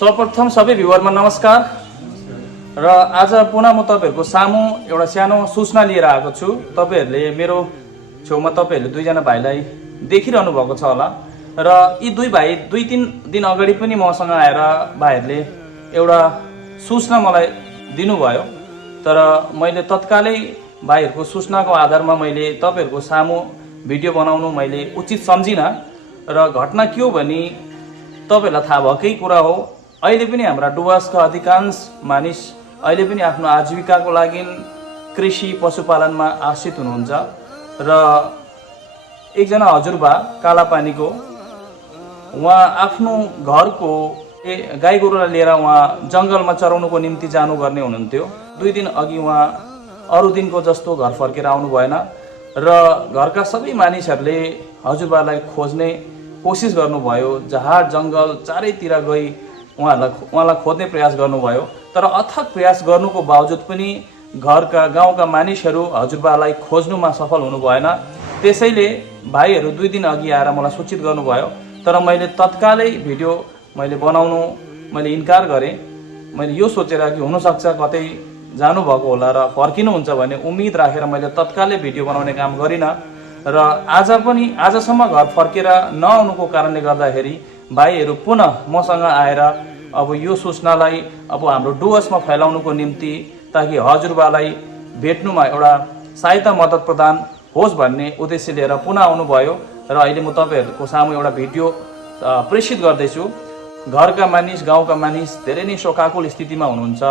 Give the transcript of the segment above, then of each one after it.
सर्वप्रथम सबै भ्युअरमा नमस्कार र आज पुनः म तपाईहरुको सामु एउटा सानो सूचना लिएर आएको छु। तपाईहरुले मेरो छेउमा तपाईहरुले दुईजना भाइलाई देखिरहनु भएको छ होला र यी दुई भाइ 2-3 दिन अगाडि पनि मसँग आएर भाइहरुले एउटा सूचना मलाई दिनुभयो। तर मैले तत्कालै भाइहरुको सूचनाको आधारमा मैले तपाईहरुको सामु भिडियो बनाउनु मैले उचित सम्झिन र घटना के हो भने तपाईहरुलाई थाहा भएकै कुरा हो। अहिले पनि हाम्रा डुवर्सका अधिकांश मानिस अहिले पनि आफ्नो आजीविकाको लागि कृषि पशुपालनमा आश्रित हुनुहुन्छ र एकजना हजुरबा कालापानीको उहाँ आफ्नो घरको गाई गोरुलाई लिएर उहाँ जंगलमा चराउनुको निम्ति जानु गर्ने हुनुहुन्थ्यो। 2 दिन अघि उहाँ अरु दिनको जस्तो घर फर्केर आउनु भएन र घरका सबै मानिसहरूले हजुरबालाई खोज्ने कोसिस गर्नुभयो। जहाड जंगल चारैतिर गई उहाँलाई खोज्ने प्रयास गर्नुभयो। तर अथक प्रयास गर्नुको बावजुद पनि घरका गाउँका मानिसहरू हजुरबालाई खोज्नुमा सफल हुनु भएन। त्यसैले भाइहरू 2 दिन अघि आएर मलाई सूचित गर्नुभयो। तर मैले तत्कालै भिडियो मैले बनाउनु मैले इन्कार गरेँ। मैले यो सोचेर कि हुन सक्छ कतै जानु भएको होला र फर्किनुहुन्छ भन्ने उम्मिद राखेर मैले तत्कालै भिडियो बनाउने काम गरिन र आजसम्म घर फर्केर नआउनुको कारणले गर्दाखेरि भाइहरू पुनः मसँग आएर अब यो सूचनालाई अब हाम्रो डुवर्समा फैलाउनुको निम्ति ताकि हजुरबालाई भेट्नुमा एउटा सहायता मद्दत प्रदान होस् भन्ने उद्देश्य लिएर पुनः आउनुभयो र अहिले म तपाईहरुको सामु एउटा भिडियो प्रेषित गर्दैछु। घरका मानिस गाउँका मानिस धेरै नै शोकाकुल स्थितिमा हुनुहुन्छ।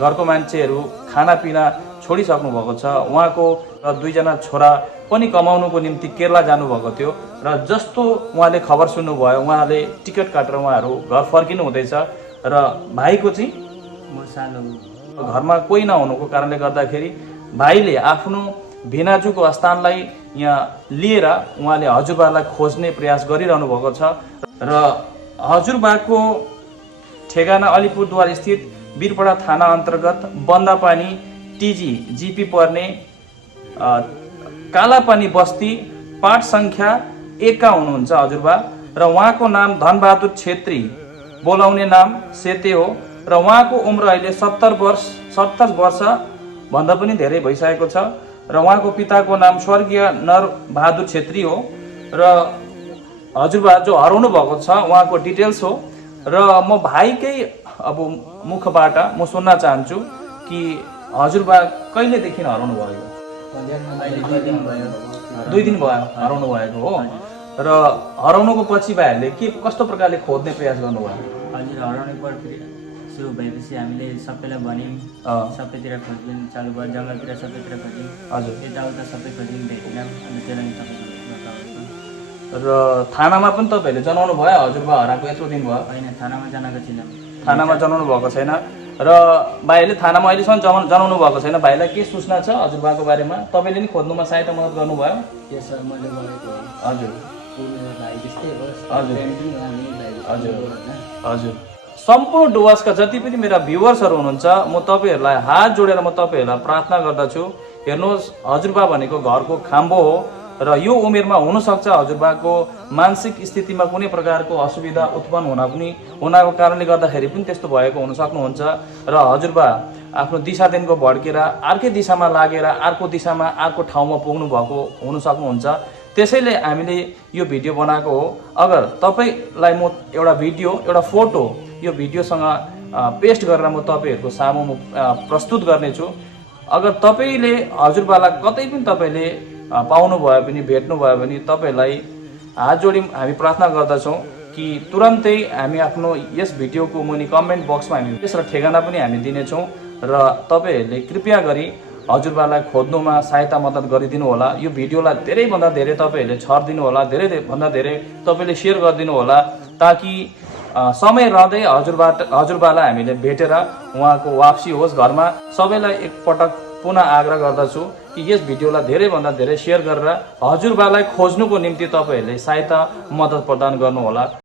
घरको मान्छेहरू खानापिना छोडिसक्नु भएको छ। उहाँको 2 जना छोरा पनि कमाउनुको निम्ति केरला जानुभएको थियो र जस्तो उहाँले खबर सुन्नुभयो उहाँले टिकट काटेर उहाँहरू घर फर्किनु हुँदैछ र भाइको चाहिँ घरमा कोही नहुनुको कारणले गर्दाखेरि भाइले आफ्नो भिनाजुको स्थानलाई यहाँ लिएर उहाँले हजुरबालाई खोज्ने प्रयास गरिरहनु भएको छ र हजुरबाको ठेगाना अलिपुरद्वार स्थित बिरपडा थाना अन्तर्गत बन्दापानी टिजी जीपी पर्ने कालापानी बस्ती पाठ संख्या 1 का हुनुहुन्छ हजुरबा र उहाँको नाम धनबहादुर छेत्री, बोलाउने नाम सेते हो र उहाँको उम्र अहिले 70 वर्ष भन्दा पनि धेरै भइसकेको छ र उहाँको पिताको नाम स्वर्गीय नरबहादुर छेत्री हो र हजुरबा जो हराउनु भएको छ उहाँको डिटेल्स हो र म भाइकै अब मुखबाट म सुन्न चाहन्छु कि हजुरबा कहिलेदेखि हराउनु भयो? 2 दिन भयो हराउनु भएको हो र हराउनुको पछि भाइहरूले के कस्तो प्रकारले खोज्ने प्रयास गर्नुभयो? हजुर, हराउने प्रक्रिया सुरु भएपछि हामीले सबैलाई भन्यौँ, सबैतिर खोज्यौँ, चालु भयो, जङ्गलतिर सबैतिर खोज्यौँ। हजुर, यताउता सबै खोज्यौँ, भेटेनौँ। अनि त्यसलाई र थानामा पनि तपाईहरुले जनाउनु भयो हजुरबा हराएको यत्रो दिन भयो? हैन, थानामा जनाएको छैन। थानामा जनाउनु भएको छैन र भाइले थानामा अहिलेसम्म जनाउनु भएको छैन। भाइलाई के सूचना छ हजुरबाको बारेमा? तपाईले नि खोज्नुमा सहायता मद्दत गर्नुभयो? यस सर, मैले गरेको। हजुर भाइ त्यस्तै हो। हजुर हजुर सम्पूर्ण डुवर्सका जति पनि मेरा भ्युअर्सहरू हुनुहुन्छ म तपाईहरुलाई हात जोडेर म तपाईहरुलाई प्रार्थना गर्दछु। हेर्नुहोस्, हजुरबा भनेको घरको खाम्बो हो र यो उमेरमा हुन सक्छ हजुरबाको मानसिक स्थितिमा कुनै प्रकारको असुविधा उत्पन्न हुनको कारणले गर्दाखेरि पनि त्यस्तो भएको हुन सक्नुहुन्छ र हजुरबा आफ्नो दिशादेखिको भड्केर अर्कै दिशामा लागेर अर्को ठाउँमा पुग्नु भएको हुन सक्नुहुन्छ। त्यसैले हामीले यो भिडियो बनाएको हो। अगर तपाईलाई म एउटा भिडियो एउटा फोटो यो भिडियोसँग पेस्ट गरेर म तपाईहरुको सामु प्रस्तुत गर्नेछु। अगर तपाईले हजुरबालाई कतै पनि तपाईले पाउनु भयो भने भेट्नु भयो भने तपाईलाई हात जोडी हामी प्रार्थना गर्दछौं कि तुरन्तै हामी आफ्नो यस भिडियोको मुनि कमेन्ट बक्समा हामी त्यसको ठेगाना पनि हामी दिनेछौं र तपाईहरुले कृपया गरी हजुरबालाई खोज्नुमा सहायता मद्दत गरिदिनु होला। यो भिडियोलाई धेरै भन्दा धेरै तपाईहरुले छर्दिनु होला, धेरै भन्दा धेरै तपाईले शेयर गरिदिनु होला ताकि समय रहँदै हजुरबालाई हामीले भेटेर उहाँको वापसी होस् घरमा। सबैलाई एकपटक पुनः आग्रह गर्दछु कि यस भिडियोलाई धेरै भन्दा धेरै शेयर गरेर हजुरबालाई खोज्नुको निम्ति तपाईहरुले सहायता मद्दत प्रदान गर्नु होला।